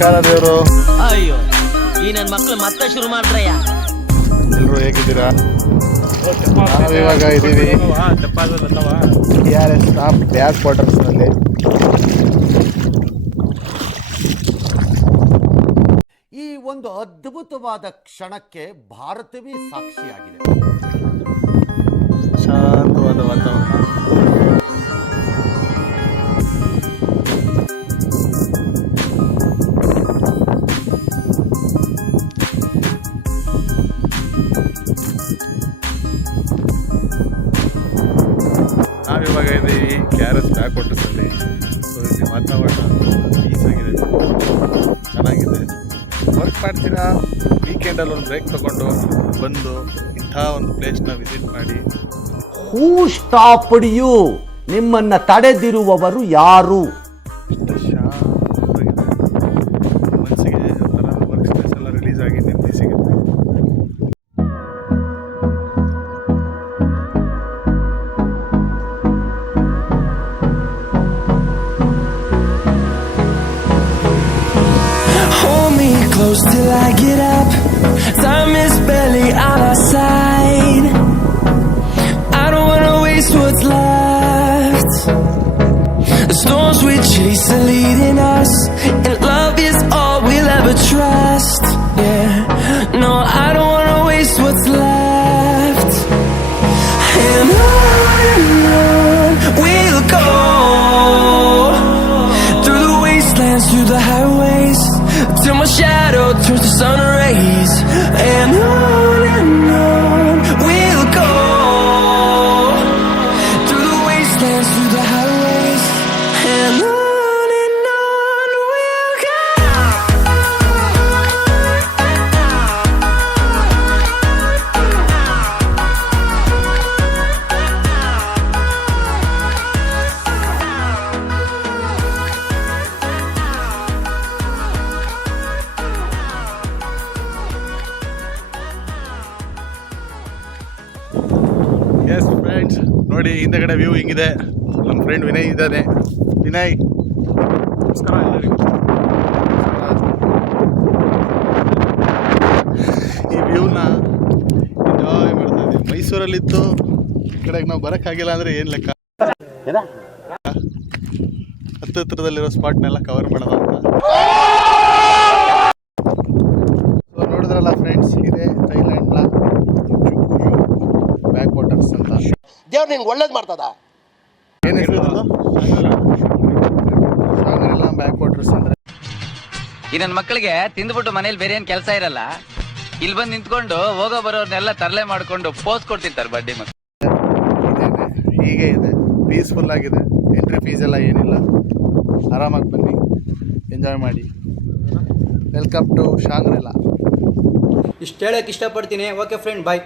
ನಮಸ್ಕಾರ ದೇವರು. ಅಯ್ಯೋ ಈ ನನ್ನ ಮಕ್ಕಳು ಮತ್ತೆ ಶುರು ಮಾಡ್ರಯ್ಯ. ಎಲ್ಲರೂ ಹೇಗಿದ್ದೀರಾ? ನಾವು ಇವಾಗ ಇದ್ದೀವಿ KRS ಸ್ಟಾಪ್ ಬ್ಯಾಕ್ ವಾಟರ್ಸ್ನಲ್ಲಿ. ಈ ಒಂದು ಅದ್ಭುತವಾದ ಕ್ಷಣಕ್ಕೆ ಭಾರತವೇ ಸಾಕ್ಷಿಯಾಗಿದೆ. ಶಾಂತವಾದ ವಾತಾವರಣ. ನಾವಿವಾಗ ಇದ್ದೀವಿ KRS ಬ್ಯಾಕ್ ವಾಟರ್ಸಲ್ಲಿ. ಸೊ ಇಲ್ಲಿ ವಾತಾವರಣ ಪೀಸ್ ಆಗಿದೆ, ಚೆನ್ನಾಗಿದೆ. ವರ್ಕ್ ಮಾಡ್ತೀರಾ, ವೀಕೆಂಡಲ್ಲಿ ಒಂದು ಬ್ರೇಕ್ ತಗೊಂಡು ಬಂದು ಇಂಥ ಒಂದು ಪ್ಲೇಸ್ನ ವಿಸಿಟ್ ಮಾಡಿ. ಹೂ ಸ್ಟಾಪ್ಡ್ ಯು? ನಿಮ್ಮನ್ನ ತಡೆದಿರುವವರು ಯಾರು? ಇಷ್ಟ ಶಾಂತವಾಗಿದೆ, ಮನಸ್ಸಿಗೆ ಒಂಥರ ವರ್ಕ್ ಸ್ಪೇಸ್ ಎಲ್ಲ ರಿಲೀಸ್ ಆಗಿ ನೆಮ್ಮದಿ ಸಿಗುತ್ತೆ. Close till I get up. Time is barely on our side. I don't wanna waste what's left. The storms we chase are leading us, and love is all we'll ever trust. Yeah, no, I don't wanna waste what's left. And on we'll go, through the wastelands, through the highways, till my shadow turns to sun rays. And on we'll go, through the wastelands, through the highways. And on we'll go. S friends, ನೋಡಿ ಹಿಂದೆಗಡೆ view ಹಿಂಗಿದೆ. ನಮ್ಮ friend Vinay ಇದ್ದಾನೆ. ವಿನಯ್, ನಮಸ್ಕಾರ ಎಲ್ಲರಿಗೂ. ಈ ವ್ಯೂನ enjoy ಮಾಡ್ತಾ ಇದ್ದೀವಿ. ಮೈಸೂರಲ್ಲಿತ್ತು, ಈ ಕಡೆಗೆ ನಾವು ಬರೋಕ್ಕಾಗಿಲ್ಲ ಅಂದರೆ ಏನು ಲೆಕ್ಕ. ಹತ್ತಿರದಲ್ಲಿರೋ ಸ್ಪಾಟ್ನೆಲ್ಲ ಕವರ್ ಮಾಡೋದು ಅಂತ. ಸೊ ನೋಡಿದ್ರಲ್ಲ ಫ್ರೆಂಡ್ಸ್, ಇದೆ ಥೈಲ್ಯಾಂಡ್ನ ಬ್ಯಾಕ್ ವಾಟರ್ಸ್ ಅಂತ. ದೇವ್ರು ನಿಂಗೆ ಒಳ್ಳೇದು ಮಾಡ್ತದ. ಏನು ಹೆಸರು? ಶಾಂಗ್ರಿಲಾ ಬ್ಯಾಕ್ ವಾಟರ್ಸ್ ಅಂದರೆ ಈ ನನ್ನ ಮಕ್ಕಳಿಗೆ ತಿಂದ್ಬಿಟ್ಟು ಮನೇಲಿ ಬೇರೆ ಏನ್ ಕೆಲಸ ಇರಲ್ಲ, ಇಲ್ಲಿ ಬಂದು ನಿಂತ್ಕೊಂಡು ಹೋಗೋ ಬರೋರ್ನೆಲ್ಲ ತರಲೆ ಮಾಡ್ಕೊಂಡು ಪೋಸ್ ಕೊಡ್ತಿರ್ತಾರೆ ಬಡ್ಡಿ ಮಕ್ಕಳು. ಹೀಗೆ ಇದೆ, ಪೀಸ್ಫುಲ್ ಆಗಿದೆ. ಎಂಟ್ರಿ ಫೀಸ್ ಎಲ್ಲ ಏನಿಲ್ಲ, ಆರಾಮಾಗಿ ಬನ್ನಿ, ಎಂಜಾಯ್ ಮಾಡಿ. Welcome to Shangrila. ಇಷ್ಟು ಹೇಳಕ್ಕೆ ಇಷ್ಟಪಡ್ತೀನಿ. ಓಕೆ ಫ್ರೆಂಡ್, ಬಾಯ್.